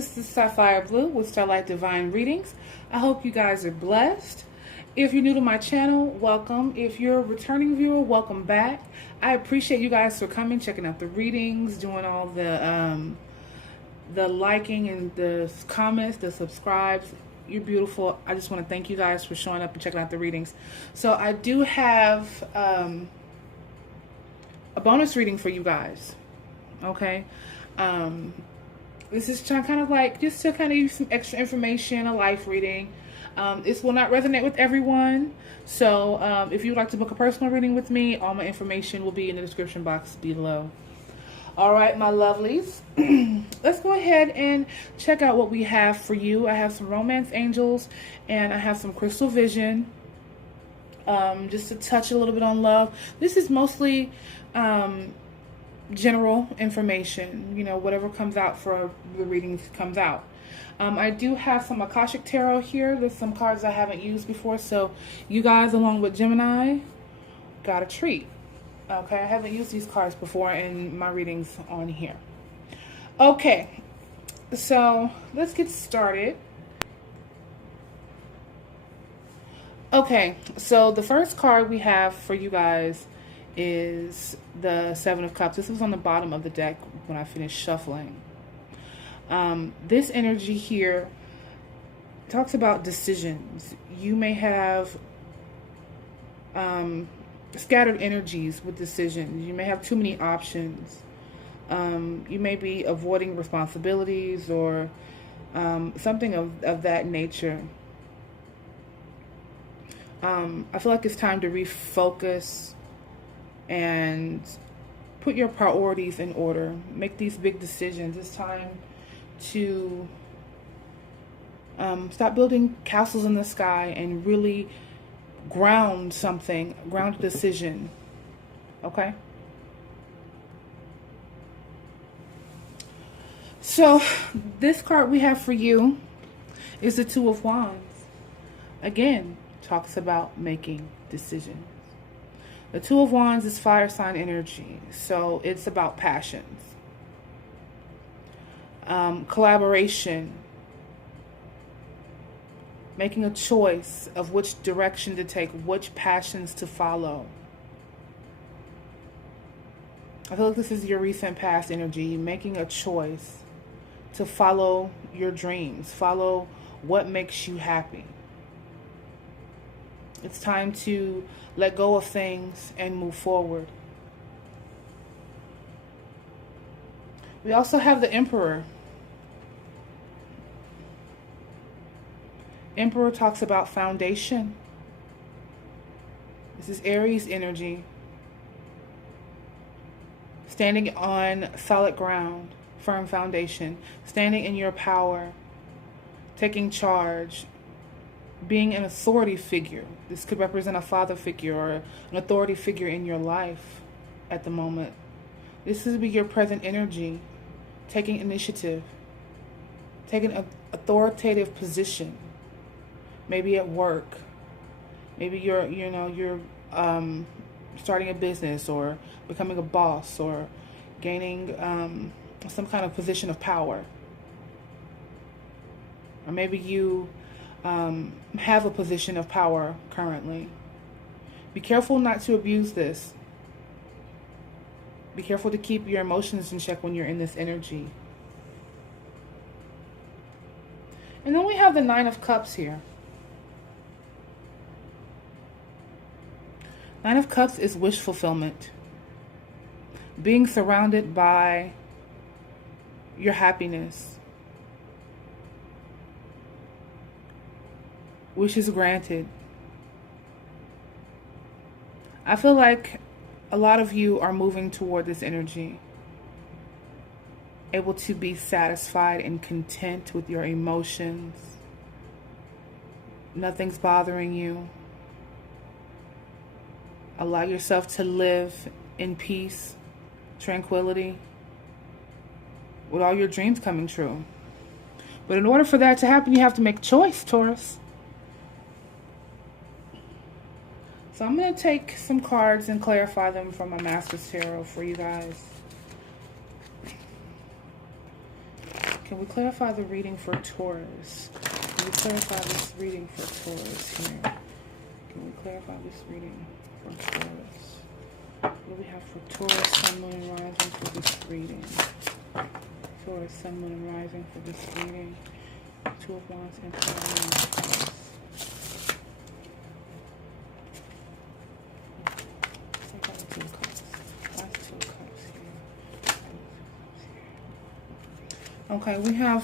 Sister Sapphire Blue with Starlight Divine Readings. I hope you guys are blessed. If you're new to my channel, welcome. If you're a returning viewer, welcome back. I appreciate you guys for coming, checking out the readings, doing all the liking and the comments, the subscribes. You're beautiful. I just want to thank you guys for showing up and checking out the readings. So I do have a bonus reading for you guys. Okay. This is kind of like just to kind of use some extra information, a life reading. This will not resonate with everyone. So if you would like to book a personal reading with me, all my information will be in the description box below. All right, my lovelies, let's go ahead and check out what we have for you. I have some romance angels and I have some crystal vision. Just to touch a little bit on love. This is mostly general information. You know, whatever comes out for the readings comes out. I do have some Akashic Tarot here. There's some cards I haven't used before, so you guys, along with Gemini, got a treat. Okay, I haven't used these cards before in my readings on here. Okay, so let's get started. Okay, so the first card we have for you guys is the Seven of Cups. This was on the bottom of the deck when I finished shuffling. This energy here talks about decisions. You may have scattered energies with decisions. You may have too many options. You may be avoiding responsibilities or something of that nature. I feel like it's time to refocus and put your priorities in order. Make these big decisions. It's time to stop building castles in the sky and really ground something, ground a decision. Okay? So this card we have for you is the Two of Wands. Again, talks about making decisions. The Two of Wands is fire sign energy, so it's about passions. Collaboration. Making a choice of which direction to take, which passions to follow. I feel like this is your recent past energy, making a choice to follow your dreams, follow what makes you happy. It's time to let go of things and move forward. We also have the Emperor. Emperor talks about foundation. This is Aries energy. Standing on solid ground, firm foundation. Standing in your power. Taking charge. Being an authority figure. This could represent a father figure or an authority figure in your life at the moment. This would be your present energy. Taking initiative. Taking an authoritative position. Maybe at work. Maybe you're starting a business or becoming a boss or gaining some kind of position of power. Or maybe you have a position of power currently. Be careful not to abuse this. Be careful to keep your emotions in check when you're in this energy. And then we have the Nine of Cups here. Nine of Cups is wish fulfillment. Being surrounded by your happiness. Wishes granted. I feel like a lot of you are moving toward this energy. Able to be satisfied and content with your emotions. Nothing's bothering you. Allow yourself to live in peace, tranquility, with all your dreams coming true. But in order for that to happen, you have to make a choice, Taurus. So I'm going to take some cards and clarify them from my Master's Tarot for you guys. Can we clarify the reading for Taurus? Can we clarify this reading for Taurus here? Can we clarify this reading for Taurus? What do we have for Taurus, Sun, Moon, and Rising for this reading? Taurus, Sun, Moon, and Rising for this reading. Two of Wands and Five of Wands. Two of Cups. That's Two of Cups here. Okay, we have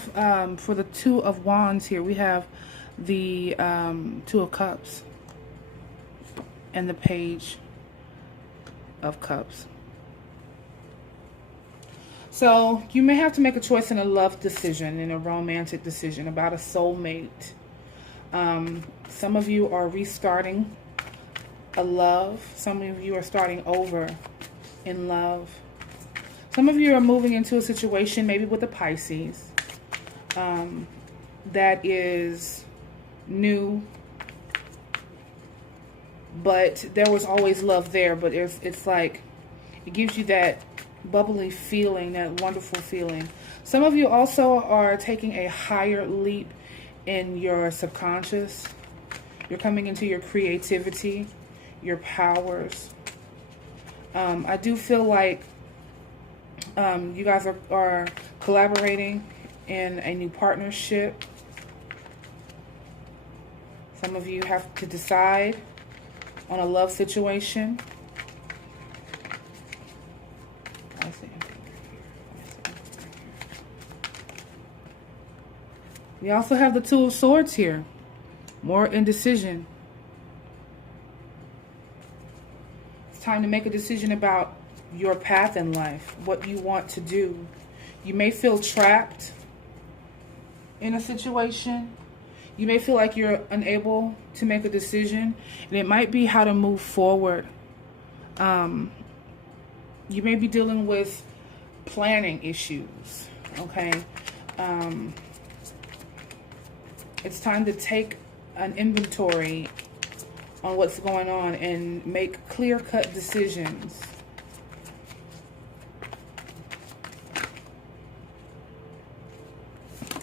for the Two of Wands here, we have the Two of Cups and the Page of Cups. So you may have to make a choice in a love decision, in a romantic decision about a soulmate. Some of you are restarting a love. Some of you are starting over in love. Some of you are moving into a situation, maybe with a Pisces, that is new, but there was always love there, but it's like, it gives you that bubbly feeling, that wonderful feeling. Some of you also are taking a higher leap in your subconscious. You're coming into your creativity, your powers. I do feel like you guys are collaborating in a new partnership. Some of you have to decide on a love situation. We also have the Two of Swords here. More indecision. It's time to make a decision about your path in life, what you want to do. You may feel trapped in a situation. You may feel like you're unable to make a decision, and it might be how to move forward. You may be dealing with planning issues, okay? It's time to take an inventory on what's going on and make clear-cut decisions.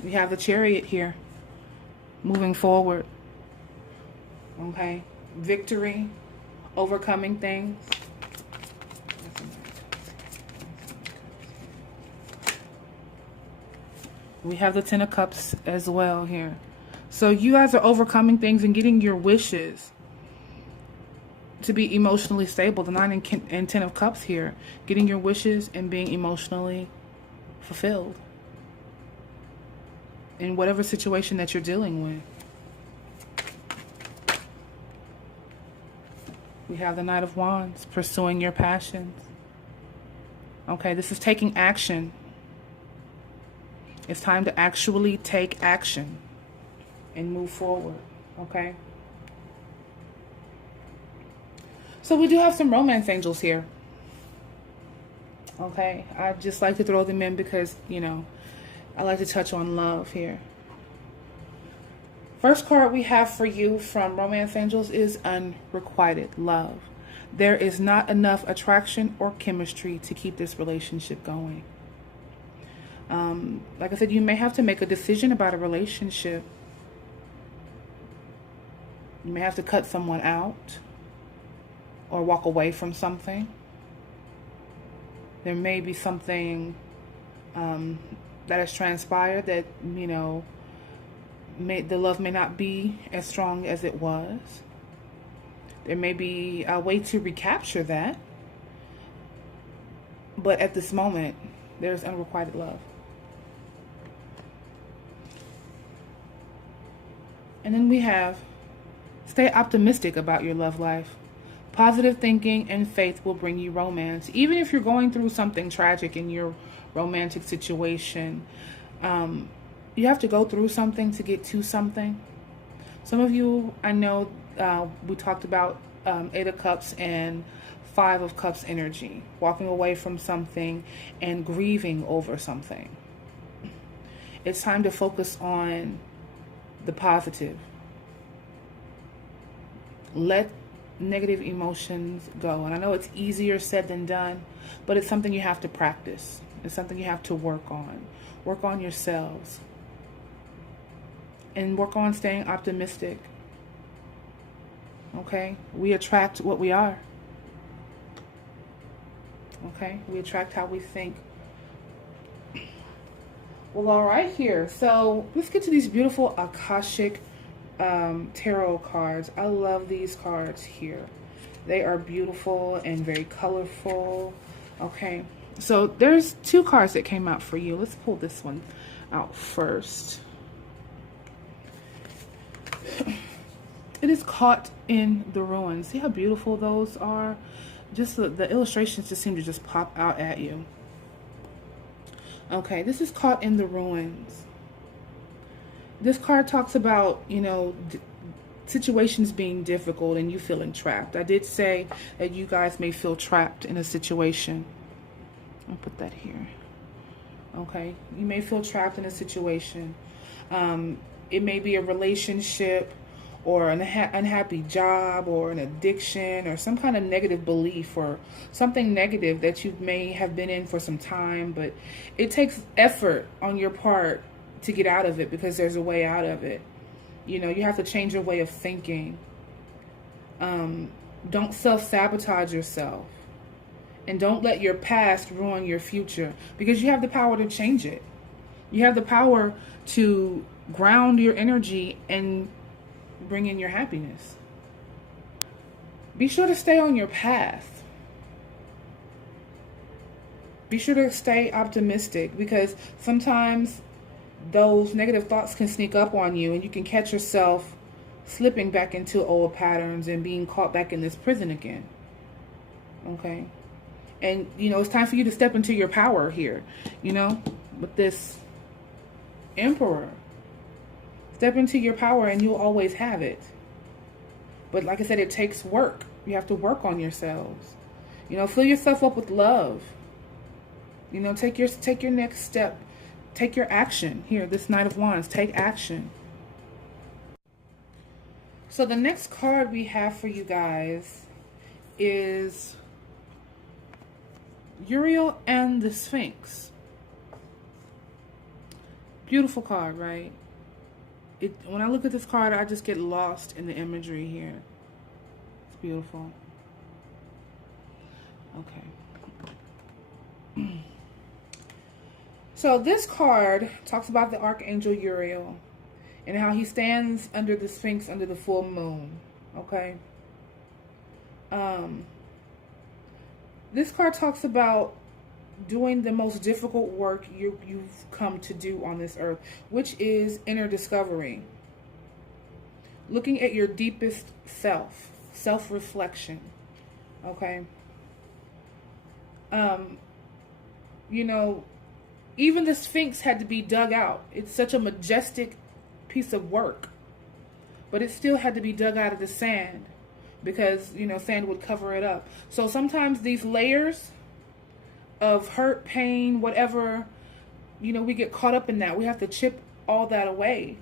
We have the Chariot here, moving forward, okay? Victory, overcoming things. We have the Ten of Cups as well here. So you guys are overcoming things and getting your wishes to be emotionally stable. The Nine and Ten of Cups here. Getting your wishes and being emotionally fulfilled in whatever situation that you're dealing with. We have the Knight of Wands, pursuing your passions. Okay, this is taking action. It's time to actually take action and move forward, okay? So we do have some romance angels here, okay? I just like to throw them in because, you know, I like to touch on love here. First card we have for you from Romance Angels is unrequited love. There is not enough attraction or chemistry to keep this relationship going. Like I said, you may have to make a decision about a relationship. You may have to cut someone out or walk away from something. There may be something that has transpired that, you know, the love may not be as strong as it was. There may be a way to recapture that. But at this moment, there's unrequited love. And then we have, stay optimistic about your love life. Positive thinking and faith will bring you romance. Even if you're going through something tragic in your romantic situation, you have to go through something to get to something. Some of you, I know, we talked about Eight of Cups and Five of Cups energy. Walking away from something and grieving over something. It's time to focus on the positive. Let negative emotions go. And I know it's easier said than done, but it's something you have to practice. It's something you have to work on. Work on yourselves. And work on staying optimistic. Okay? We attract what we are. Okay? We attract how we think. Well, all right here. So let's get to these beautiful Akashic tarot cards. I love these cards here. They are beautiful and very colorful. Okay. So there's two cards that came out for you. Let's pull this one out first. It is caught in the ruins. See how beautiful those are? Just the illustrations just seem to just pop out at you. Okay, this is caught in the ruins. This card talks about, you know, situations being difficult and you feeling trapped. I did say that you guys may feel trapped in a situation. I'll put that here. Okay, you may feel trapped in a situation. It may be a relationship or an unhappy job or an addiction or some kind of negative belief or something negative that you may have been in for some time, but it takes effort on your part to get out of it because there's a way out of it. You know, you have to change your way of thinking. Don't self-sabotage yourself. And don't let your past ruin your future because you have the power to change it. You have the power to ground your energy and bring in your happiness. Be sure to stay on your path. Be sure to stay optimistic because sometimes those negative thoughts can sneak up on you and you can catch yourself slipping back into old patterns and being caught back in this prison again. Okay? And, you know, it's time for you to step into your power here, you know, with this Emperor. Step into your power and you'll always have it. But like I said, it takes work. You have to work on yourselves. You know, fill yourself up with love. You know, take your next step. Take your action. Here, this Knight of Wands, take action. So the next card we have for you guys is Uriel and the Sphinx. Beautiful card, right? When I look at this card, I just get lost in the imagery here. It's beautiful. Okay. So this card talks about the Archangel Uriel and how he stands under the Sphinx under the full moon. Okay. This card talks about doing the most difficult work you've come to do on this earth, which is inner discovery. Looking at your deepest self, self-reflection. Okay. You know, even the Sphinx had to be dug out. It's such a majestic piece of work, but it still had to be dug out of the sand because, you know, sand would cover it up. So sometimes these layers of hurt, pain, whatever, you know, we get caught up in that. We have to chip all that away.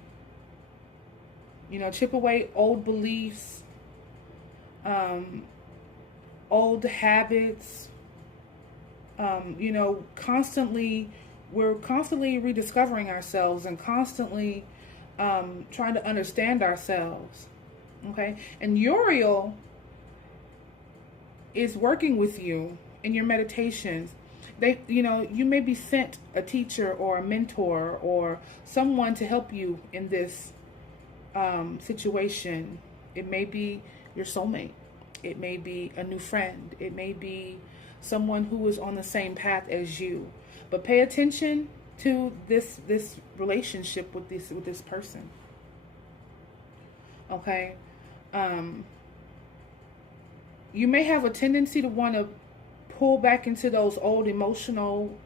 You know, chip away old beliefs, old habits. You know, we're constantly rediscovering ourselves and constantly trying to understand ourselves. Okay? And Uriel is working with you in your meditations. You know, you may be sent a teacher or a mentor or someone to help you in this situation. It may be your soulmate. It may be a new friend. It may be someone who is on the same path as you. But pay attention to this relationship with this person. Okay? You may have a tendency to want to pull back into those old emotional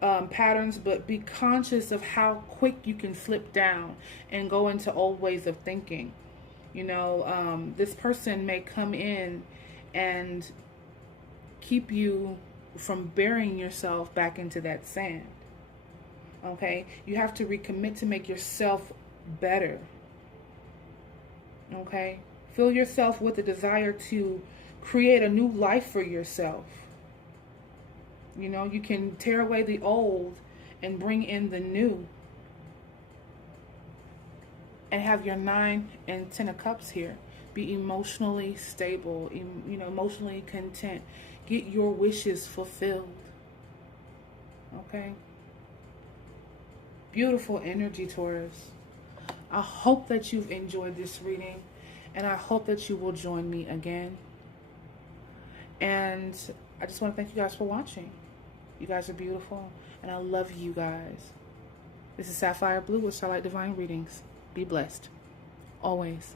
patterns, but be conscious of how quick you can slip down and go into old ways of thinking. You know, this person may come in and keep you from burying yourself back into that sand. Okay? You have to recommit to make yourself better. Okay? Fill yourself with a desire to create a new life for yourself. You know, you can tear away the old and bring in the new. And have your 9 and 10 of Cups here. Be emotionally stable, emotionally content. Get your wishes fulfilled. Okay? Beautiful energy, Taurus. I hope that you've enjoyed this reading, and I hope that you will join me again. And I just want to thank you guys for watching. You guys are beautiful, and I love you guys. This is Sapphire Blue with Starlight Divine Readings. Be blessed. Always.